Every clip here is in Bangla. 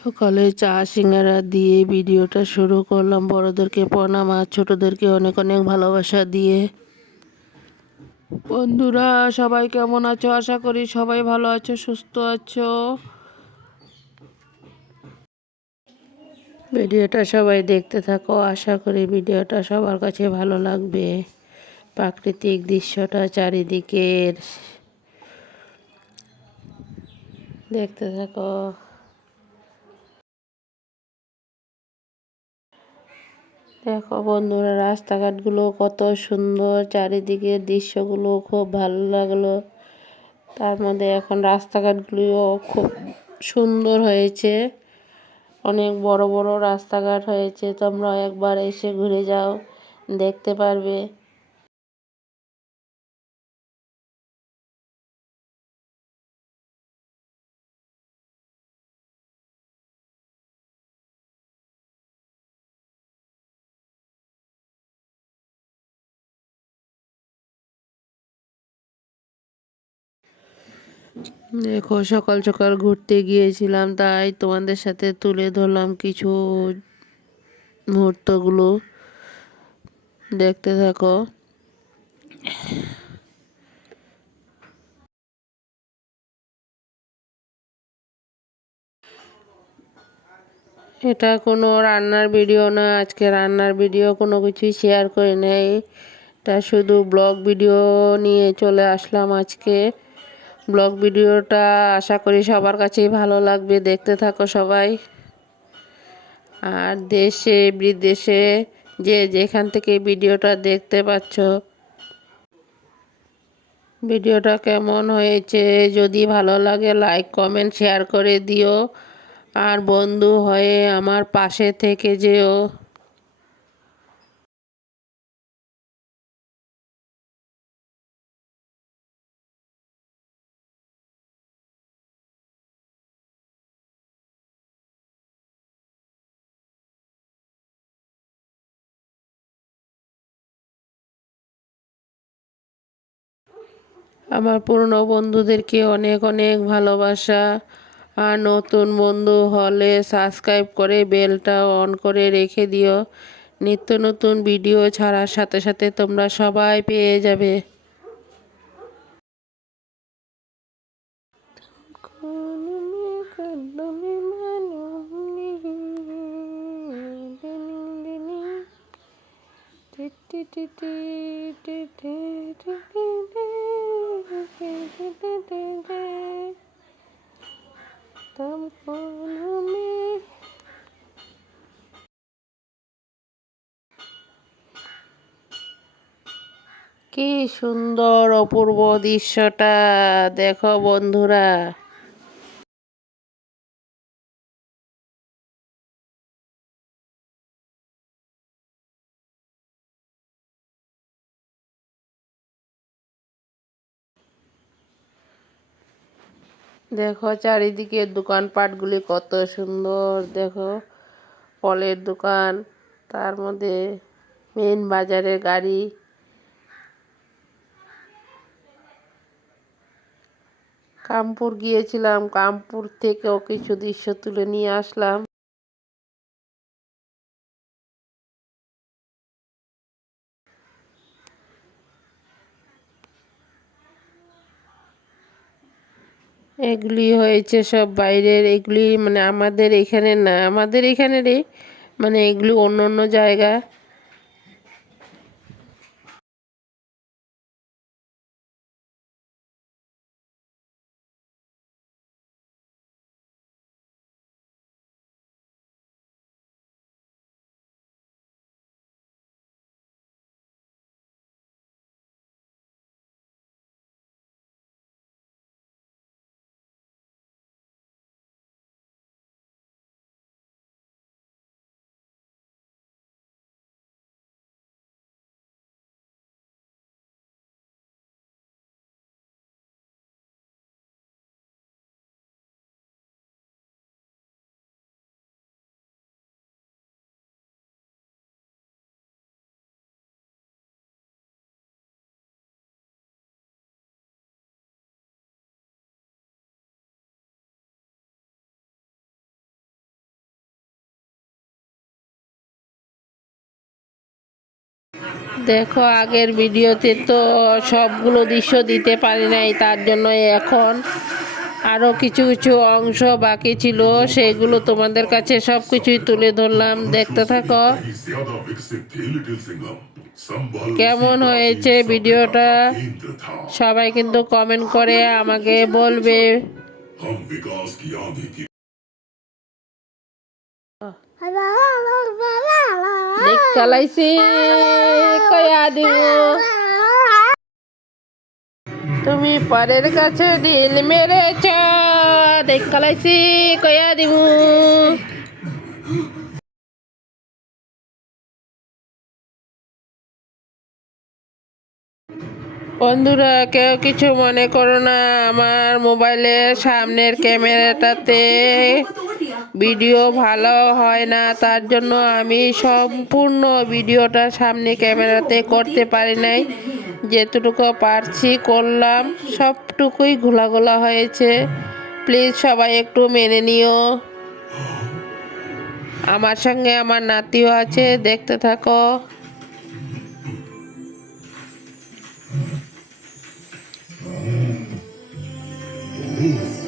সকালে চা, সিঙ্গারা দিয়ে ভিডিওটা শুরু করলাম বড়দেরকে প্রণাম আর ছোটোদেরকে অনেক অনেক ভালোবাসা দিয়ে। বন্ধুরা, সবাই কেমন আছো? আশা করি সবাই ভালো আছো, সুস্থ আছো। ভিডিওটা সবাই দেখতে থাকো। আশা করি ভিডিওটা সবার কাছে ভালো লাগবে। প্রাকৃতিক দৃশ্যটা চারিদিকের। দেখতে থাকো। দেখো বন্ধুরা, রাস্তাঘাটগুলো কত সুন্দর চারিদিকের দৃশ্যগুলো খুব ভালো লাগল। তার মধ্যে এখন রাস্তাঘাটগুলিও খুব সুন্দর হয়েছে। অনেক বড় বড় রাস্তাঘাট হয়েছে তোমরা একবার এসে ঘুরে যাও, দেখতে পারবে। দেখো, সকাল সকাল ঘুরতে গিয়েছিলাম, তাই তোমাদের সাথে তুলে ধরলাম কিছু মুহূর্তগুলো। দেখতে থাকো। এটা কোনো রান্নার ভিডিও না, আজকে রান্নার ভিডিও কোনো কিছুই শেয়ার করে নেই। এটা শুধু ব্লগ ভিডিও নিয়ে চলে আসলাম আজকে। ব্লগ ভিডিওটা আশা করি সবার কাছেই ভালো লাগবে। দেখতে থাকো সবাই। আর দেশে, বিদেশে যে যেখান থেকে ভিডিওটা দেখতে পাচ্ছ, ভিডিওটা কেমন হয়েছে? যদি ভালো লাগে লাইক কমেন্ট শেয়ার করে দিও। আর বন্ধু হয়ে আমার পাশে থেকে যেও। আমার পুরনো বন্ধুদেরকে অনেক অনেক ভালোবাসা। আর নতুন বন্ধু হলে সাবস্ক্রাইব করে বেলটা অন করে রেখে দিও। নিত্য নতুন ভিডিও ছাড়ার সাথে সাথে তোমরা সবাই পেয়ে যাবে। কি সুন্দর অপূর্ব দৃশ্যটা দেখো বন্ধুরা। দেখো চারিদিকে দোকানপাটগুলি কত সুন্দর, দেখো ফলের দোকান, তার মধ্যে মেন বাজারের গাড়ি। কামপুর গিয়েছিলাম, কামপুর থেকেও কিছু দৃশ্য তুলে নিয়ে আসলাম। এগুলি হয়েছে সব বাইরের, এগুলি মানে আমাদের এখানে না, আমাদের এখানেরই মানে এগুলি অন্য অন্য জায়গা। দেখো আগের ভিডিওতে তো সবগুলো দৃশ্য দিতে পারি নাই তার জন্য এখন আরও কিছু কিছু অংশ বাকি ছিল সেগুলো তোমাদের কাছে সব কিছুই তুলে ধরলাম। দেখতে থাকো। কেমন হয়েছে ভিডিওটা? সবাই কিন্তু কমেন্ট করে আমাকে বলবে। দেখ কয়া দিব। তুমি পরের কাছে ঢিল মেরেছ। দেখালাইছি কয়া দিব। বন্ধুরা, কেউ কিছু মনে করো না, আমার মোবাইলের সামনের ক্যামেরাটাতে ভিডিও ভালো হয় না, তার জন্য আমি সম্পূর্ণ ভিডিওটা সামনে ক্যামেরাতে করতে পারি নাই। যেটুকু পারছি করলাম, সবটুকুই ঘোলা ঘোলা হয়েছে। প্লিজ সবাই একটু মেনে নিও। আমার সঙ্গে আমার নাতিও আছে, দেখতে থাকো। here.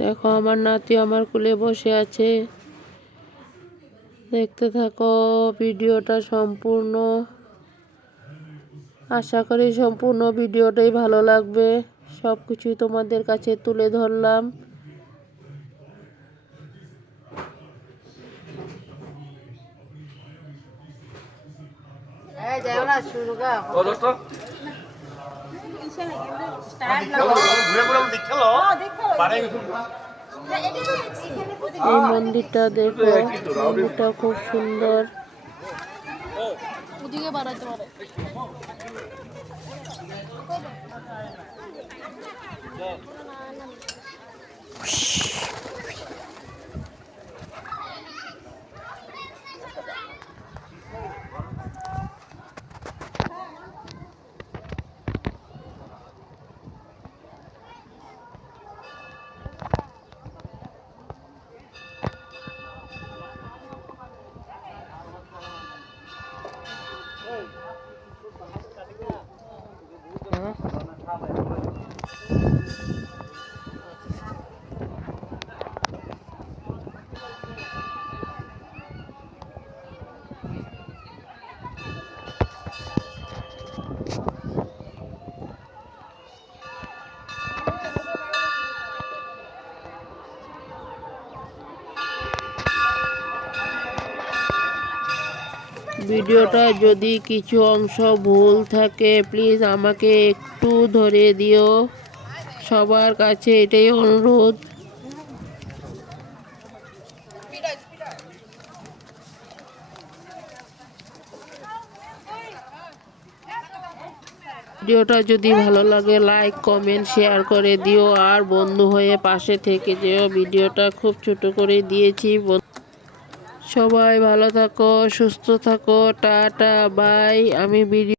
দেখো আমার নাতি আমার কুলে বসে আছে। দেখতে থাকো ভিডিওটা সম্পূর্ণ। আশা করি সম্পূর্ণ ভিডিওটাই ভালো লাগবে। সব কিছুই তোমাদের কাছে তুলে ধরলাম। 어, এই মন্দিরটা দেখো মন্দিরটা খুব সুন্দর। ওদিকে বাড়াতে পারে। ভিডিওটা যদি কিছু অংশ ভুল থাকে প্লিজ আমাকে একটু ধরে দিও। সবার কাছে এটাই অনুরোধ। ভিডিওটা যদি ভালো লাগে লাইক কমেন্ট শেয়ার করে দিও। আর বন্ধু হয়ে পাশে থেকে যেও। ভিডিওটা খুব ছোট করে দিয়েছি। সবাই ভালো থাকো সুস্থ থাকো টাটা বাই। আমি ভিডিও